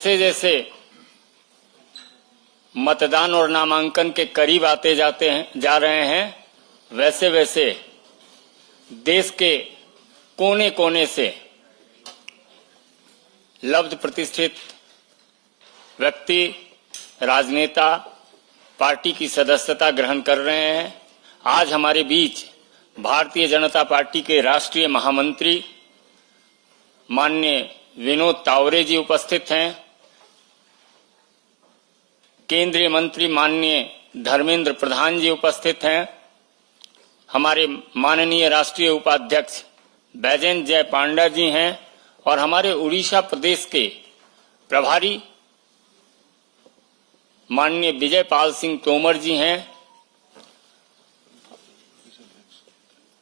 जैसे जैसे मतदान और नामांकन के करीब आते जा रहे हैं, वैसे वैसे देश के कोने कोने से लब्ध प्रतिष्ठित व्यक्ति, राजनेता पार्टी की सदस्यता ग्रहण कर रहे हैं। आज हमारे बीच भारतीय जनता पार्टी के राष्ट्रीय महामंत्री माननीय विनोद तावरे जी उपस्थित हैं। केंद्रीय मंत्री माननीय धर्मेंद्र प्रधान जी उपस्थित हैं। हमारे माननीय राष्ट्रीय उपाध्यक्ष बैजयंत जय पांडा जी हैं और हमारे उड़ीसा प्रदेश के प्रभारी माननीय विजय पाल सिंह तोमर जी हैं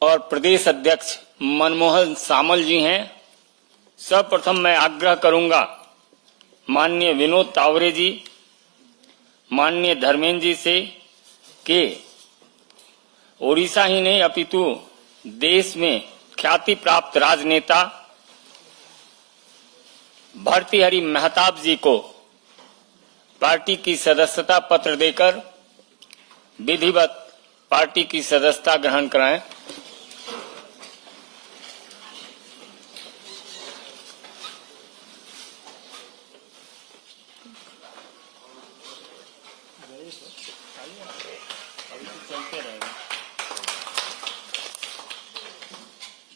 और प्रदेश अध्यक्ष मनमोहन सामल जी हैं। सर्वप्रथम मैं आग्रह करूंगा माननीय विनोद तावरे जी, माननीय धर्मेंद्र जी से कि ओडिशा ही नहीं अपितु देश में ख्याति प्राप्त राजनेता भर्तृहरि महताब जी को पार्टी की सदस्यता पत्र देकर विधिवत पार्टी की सदस्यता ग्रहण कराएं।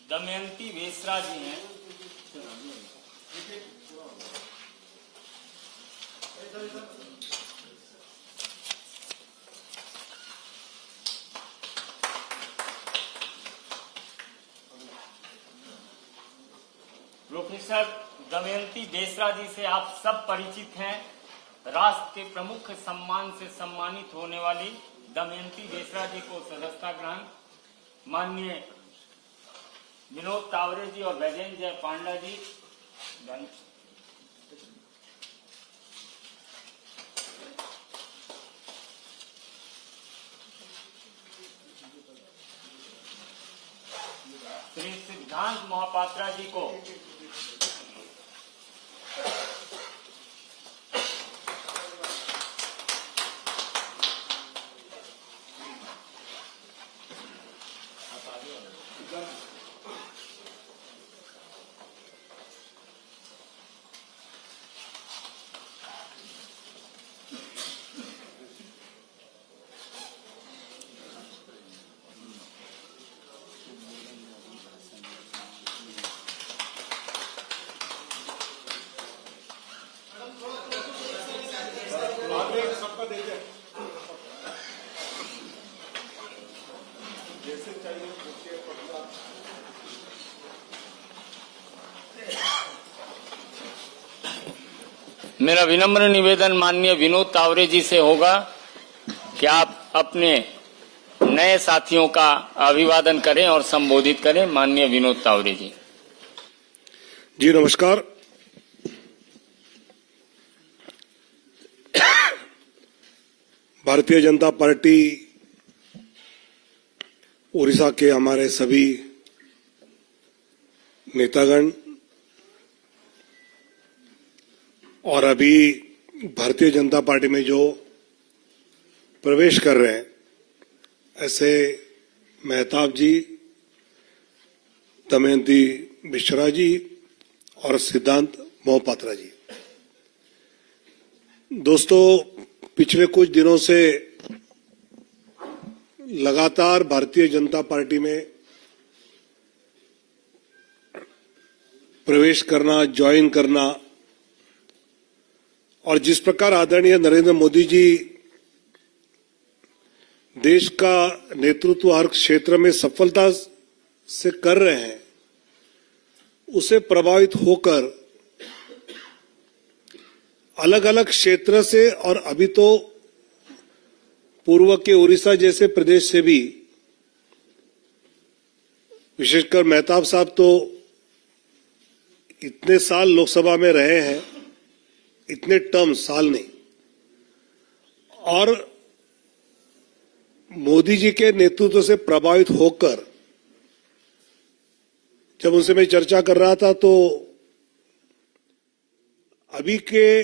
दमयंती बेसरा जी हैं। प्रोफेसर दमयंती बेसरा जी से आप सब परिचित हैं। राष्ट्र के प्रमुख सम्मान से सम्मानित होने वाली दमयंती बेसरा जी को सदस्यता ग्रहण माननीय विनोद तावरे जी और बैजयंत जय पांडा जी श्री सिद्धांत महापात्रा जी को मेरा विनम्र निवेदन माननीय विनोद तावरे जी से होगा कि आप अपने नए साथियों का अभिवादन करें और संबोधित करें। माननीय विनोद तावरे जी। जी नमस्कार। भारतीय जनता पार्टी उड़ीसा के हमारे सभी नेतागण और अभी भारतीय जनता पार्टी में जो प्रवेश कर रहे हैं, ऐसे महताब जी, दमयंती बेसरा जी और सिद्धांत मोहपात्रा जी। दोस्तों, पिछले कुछ दिनों से लगातार भारतीय जनता पार्टी में प्रवेश करना, ज्वाइन करना और जिस प्रकार आदरणीय नरेंद्र मोदी जी देश का नेतृत्व हर क्षेत्र में सफलता से कर रहे हैं, उसे प्रभावित होकर अलग अलग क्षेत्र से और अभी तो पूर्व के उड़ीसा जैसे प्रदेश से भी, विशेषकर महताब साहब तो इतने साल लोकसभा में रहे हैं, इतने टर्म साल नहीं, और मोदी जी के नेतृत्व से प्रभावित होकर जब उनसे मैं चर्चा कर रहा था तो अभी के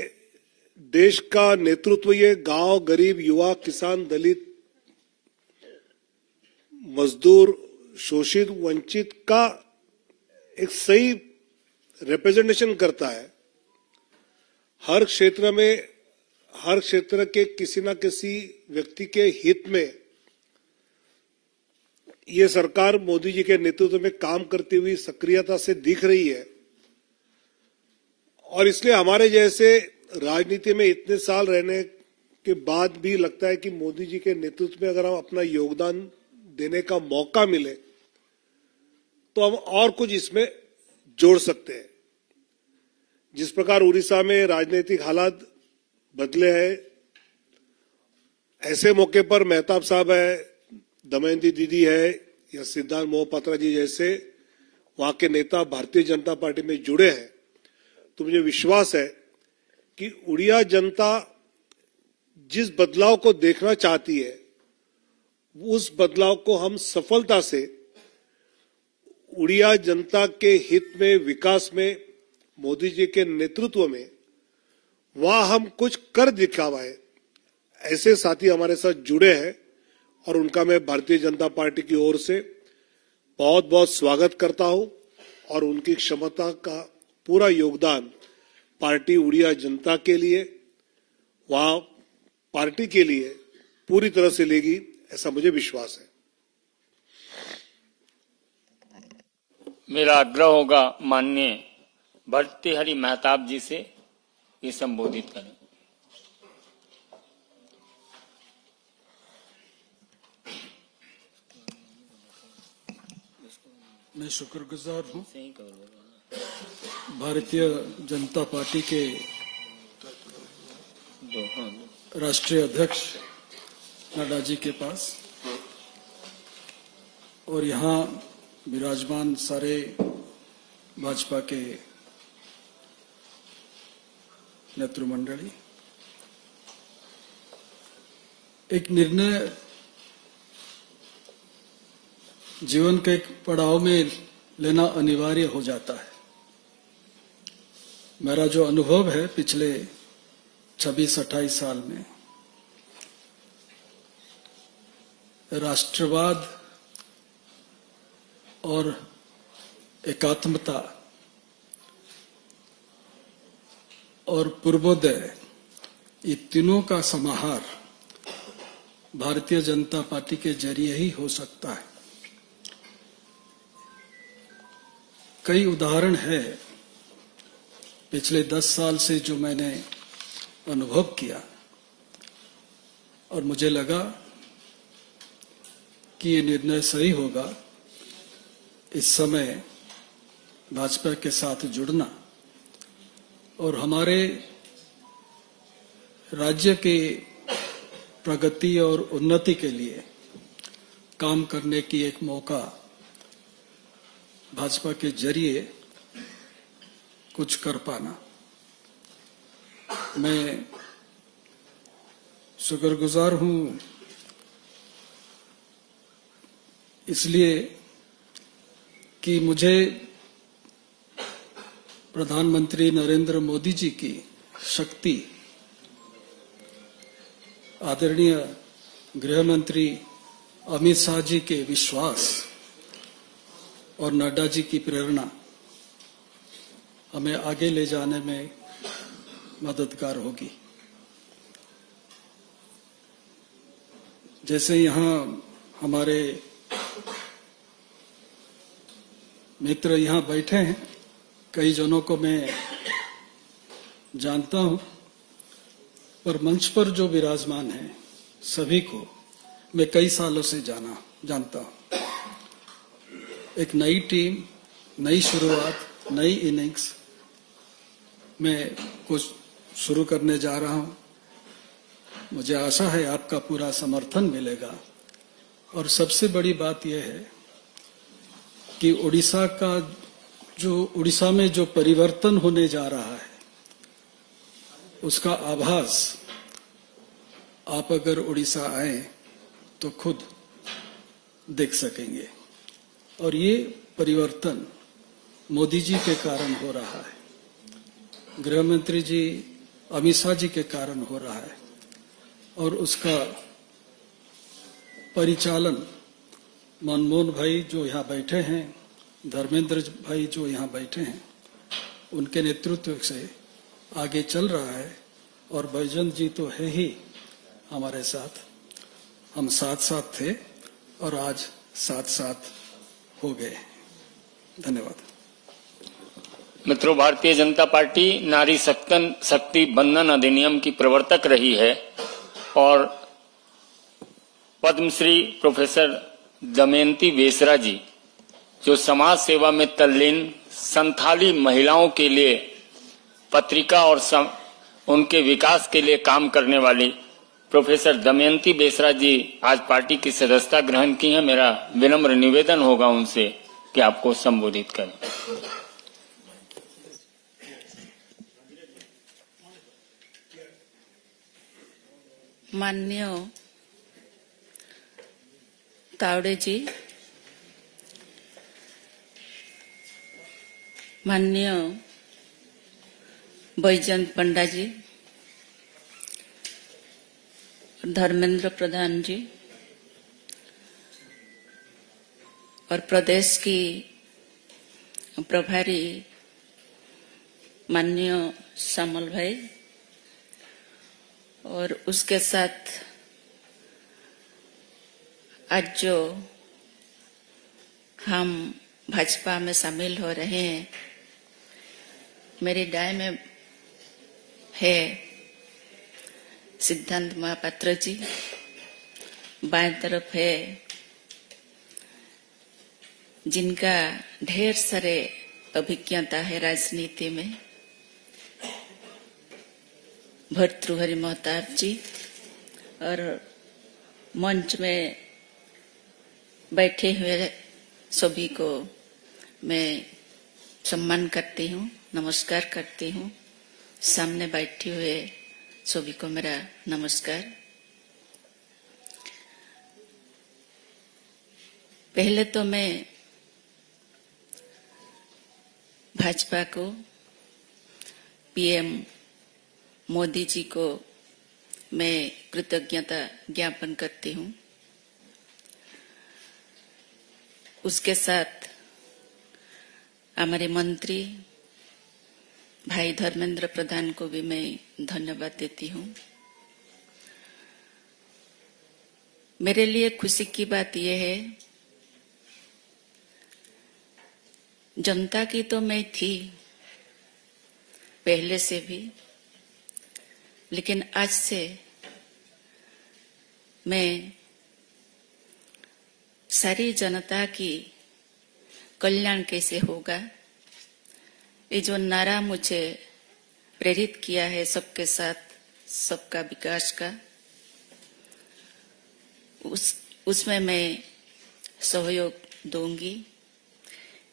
देश का नेतृत्व ये गांव, गरीब, युवा, किसान, दलित, मजदूर, शोषित, वंचित का एक सही रिप्रेजेंटेशन करता है। हर क्षेत्र में, हर क्षेत्र के किसी न किसी व्यक्ति के हित में ये सरकार मोदी जी के नेतृत्व में काम करती हुई सक्रियता से दिख रही है। और इसलिए हमारे जैसे राजनीति में इतने साल रहने के बाद भी लगता है कि मोदी जी के नेतृत्व में अगर हम अपना योगदान देने का मौका मिले तो हम और कुछ इसमें जोड़ सकते हैं। जिस प्रकार उड़ीसा में राजनीतिक हालात बदले हैं, ऐसे मौके पर मेहताब साहब है, दमयंती दीदी है या सिद्धार्थ मोहपात्रा जी जैसे वहां के नेता भारतीय जनता पार्टी में जुड़े हैं, तो मुझे विश्वास है कि उड़िया जनता जिस बदलाव को देखना चाहती है उस बदलाव को हम सफलता से उड़िया जनता के हित में, विकास में, मोदी जी के नेतृत्व में वहां हम कुछ कर दिखावाए। ऐसे साथी हमारे साथ जुड़े हैं और उनका मैं भारतीय जनता पार्टी की ओर से बहुत बहुत स्वागत करता हूं और उनकी क्षमता का पूरा योगदान पार्टी उड़िया जनता के लिए, वहां पार्टी के लिए पूरी तरह से लेगी, ऐसा मुझे विश्वास है। मेरा आग्रह होगा माननीय भर्तृहरि मेहताब जी से ये संबोधित करें। मैं शुक्रगुजार हूं भारतीय जनता पार्टी के राष्ट्रीय अध्यक्ष नड्डा जी के पास और यहाँ विराजमान सारे भाजपा के नेतृमंडली। एक निर्णय जीवन के एक पड़ाव में लेना अनिवार्य हो जाता है। मेरा जो अनुभव है पिछले 26-28 साल में, राष्ट्रवाद और एकात्मता और पूर्वोदय, ये तीनों का समाहार भारतीय जनता पार्टी के जरिए ही हो सकता है। कई उदाहरण है पिछले 10 साल से जो मैंने अनुभव किया और मुझे लगा कि ये निर्णय सही होगा इस समय भाजपा के साथ जुड़ना और हमारे राज्य के प्रगति और उन्नति के लिए काम करने की एक मौका भाजपा के जरिए कुछ कर पाना। मैं शुक्रगुजार हूं इसलिए कि मुझे प्रधानमंत्री नरेंद्र मोदी जी की शक्ति, आदरणीय गृह मंत्री अमित शाह जी के विश्वास और नड्डा जी की प्रेरणा हमें आगे ले जाने में मददगार होगी। जैसे यहाँ हमारे मित्र यहाँ बैठे हैं, कई जनों को मैं जानता हूं, पर मंच पर जो विराजमान हैं सभी को मैं कई सालों से जानता हूं। एक नई टीम, नई शुरुआत, नई इनिंग्स में कुछ शुरू करने जा रहा हूं। मुझे आशा है आपका पूरा समर्थन मिलेगा और सबसे बड़ी बात यह है कि उड़ीसा में जो परिवर्तन होने जा रहा है उसका आभास आप अगर उड़ीसा आए तो खुद देख सकेंगे। और ये परिवर्तन मोदी जी के कारण हो रहा है। गृह मंत्री जी अमित शाह जी के कारण हो रहा है और उसका परिचालन मनमोहन भाई जो यहाँ बैठे हैं, धर्मेंद्र भाई जो यहाँ बैठे हैं, उनके नेतृत्व से आगे चल रहा है। और बैजंत जी तो है ही हमारे साथ, हम साथ साथ थे और आज साथ साथ हो गए। धन्यवाद। मित्रों, भारतीय जनता पार्टी नारी शक्ति बंधन अधिनियम की प्रवर्तक रही है और पद्मश्री प्रोफेसर दमयंती बेसरा जी जो समाज सेवा में तल्लीन संथाली महिलाओं के लिए पत्रिका और उनके विकास के लिए काम करने वाली प्रोफेसर दमयंती बेसरा जी आज पार्टी की सदस्यता ग्रहण की है। मेरा विनम्र निवेदन होगा उनसे कि आपको संबोधित करें। माननीय तावड़े जी, माननीय बैजंत पंडा जी, धर्मेंद्र प्रधान जी और प्रदेश की प्रभारी माननीय श्यामल भाई और उसके साथ आज जो हम भाजपा में शामिल हो रहे हैं, मेरी दाएं में है सिद्धांत महापात्र जी, बाएं तरफ है जिनका ढेर सारे अभिज्ञता है राजनीति में, भर्तृहरि महताब जी, और मंच में बैठे हुए सभी को मैं सम्मान करती हूँ, नमस्कार करती हूँ। सामने बैठे हुए सभी को मेरा नमस्कार। पहले तो मैं भाजपा को, पीएम मोदी जी को मैं कृतज्ञता ज्ञापन करती हूँ। उसके साथ हमारे मंत्री भाई धर्मेंद्र प्रधान को भी मैं धन्यवाद देती हूँ। मेरे लिए खुशी की बात यह है, जनता की तो मैं थी पहले से भी, लेकिन आज से मैं सारी जनता की कल्याण कैसे होगा, ये जो नारा मुझे प्रेरित किया है सबके साथ सबका विकास का, उसमें मैं सहयोग दूंगी।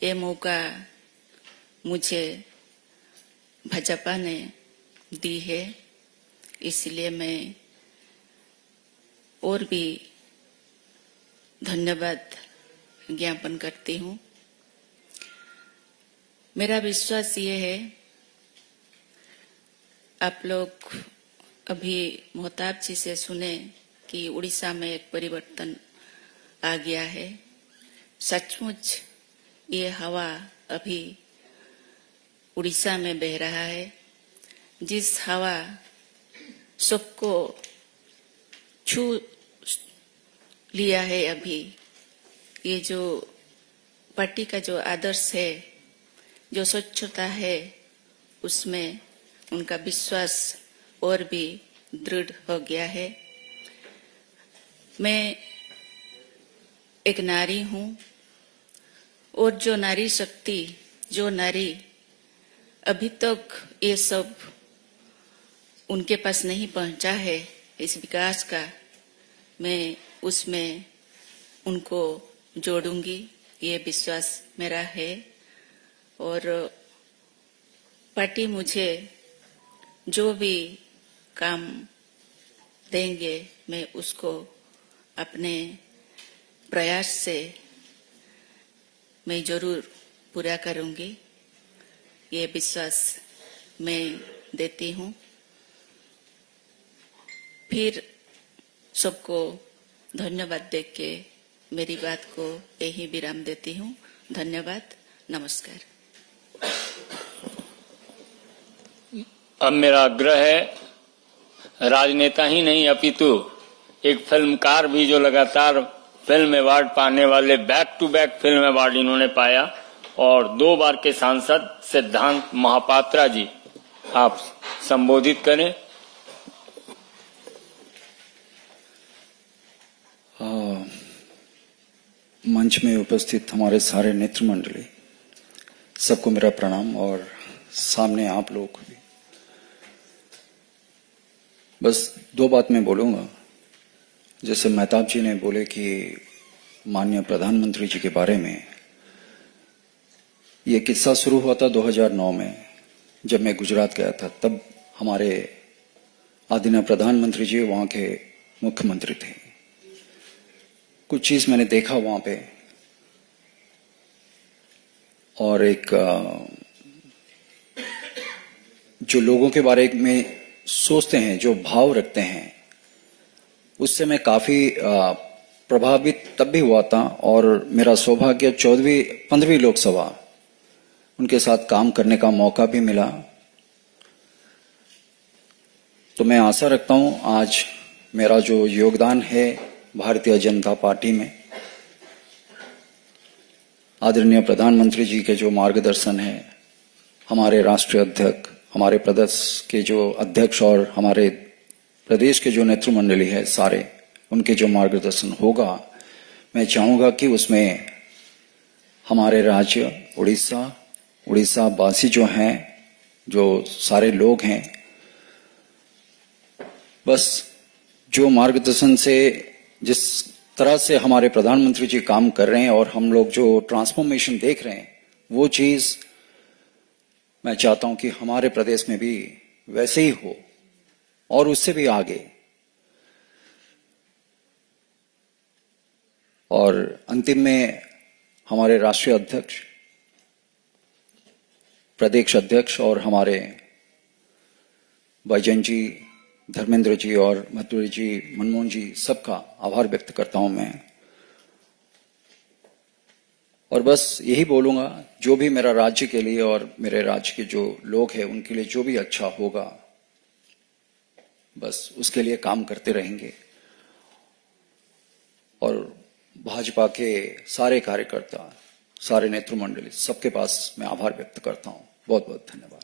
ये मौका मुझे भाजपा ने दी है, इसलिए मैं और भी धन्यवाद ज्ञापन करती हूँ। मेरा विश्वास ये है, आप लोग अभी मोहताब जी से सुने कि उड़ीसा में एक परिवर्तन आ गया है। सचमुच ये हवा अभी उड़ीसा में बह रहा है, जिस हवा सबको छू लिया है। अभी ये जो पार्टी का जो आदर्श है, जो स्वच्छता है, उसमें उनका विश्वास और भी दृढ़ हो गया है। मैं एक नारी हूँ और जो नारी शक्ति, जो नारी अभी तक ये सब उनके पास नहीं पहुंचा है, इस विकास का, मैं उसमें उनको जोड़ूंगी, ये विश्वास मेरा है। और पार्टी मुझे जो भी काम देंगे मैं उसको अपने प्रयास से मैं जरूर पूरा करूंगी, ये विश्वास मैं देती हूँ। फिर सबको धन्यवाद देके मेरी बात को यही विराम देती हूँ। धन्यवाद, नमस्कार। अब मेरा आग्रह है, राजनेता ही नहीं अपितु एक फिल्मकार भी, जो लगातार फिल्म अवार्ड पाने वाले, back to back film award इन्होंने पाया, और 2 बार के सांसद सिद्धांत महापात्रा जी, आप संबोधित करें। मंच में उपस्थित हमारे सारे नेत्र मंडली, सबको मेरा प्रणाम, और सामने आप लोग को भी। बस 2 बात मैं बोलूंगा। जैसे मेहताब जी ने बोले कि माननीय प्रधानमंत्री जी के बारे में, ये किस्सा शुरू हुआ था 2009 में, जब मैं गुजरात गया था। तब हमारे आदरणीय प्रधानमंत्री जी वहां के मुख्यमंत्री थे। कुछ चीज मैंने देखा वहां पे, और एक जो लोगों के बारे में सोचते हैं, जो भाव रखते हैं, उससे मैं काफी प्रभावित तब भी हुआ था। और मेरा सौभाग्य 15वीं लोकसभा उनके साथ काम करने का मौका भी मिला। तो मैं आशा रखता हूं आज मेरा जो योगदान है भारतीय जनता पार्टी में, आदरणीय प्रधानमंत्री जी के जो मार्गदर्शन है, हमारे राष्ट्रीय अध्यक्ष, हमारे प्रदेश के जो अध्यक्ष और हमारे प्रदेश के जो नेतृमंडली है सारे, उनके जो मार्गदर्शन होगा, मैं चाहूंगा कि उसमें हमारे राज्य उड़ीसा वासी जो हैं, जो सारे लोग हैं, बस जो मार्गदर्शन से, जिस तरह से हमारे प्रधानमंत्री जी काम कर रहे हैं और हम लोग जो ट्रांसफॉर्मेशन देख रहे हैं, वो चीज मैं चाहता हूं कि हमारे प्रदेश में भी वैसे ही हो और उससे भी आगे। और अंतिम में हमारे राष्ट्रीय अध्यक्ष, प्रदेश अध्यक्ष और हमारे बैजयंत जी, धर्मेंद्र जी और मथुरी जी, मनमोहन जी, सबका आभार व्यक्त करता हूं मैं। और बस यही बोलूंगा, जो भी मेरा राज्य के लिए और मेरे राज्य के जो लोग हैं उनके लिए जो भी अच्छा होगा, बस उसके लिए काम करते रहेंगे। और भाजपा के सारे कार्यकर्ता, सारे नेतृमंडली, सबके पास मैं आभार व्यक्त करता हूं। बहुत बहुत धन्यवाद।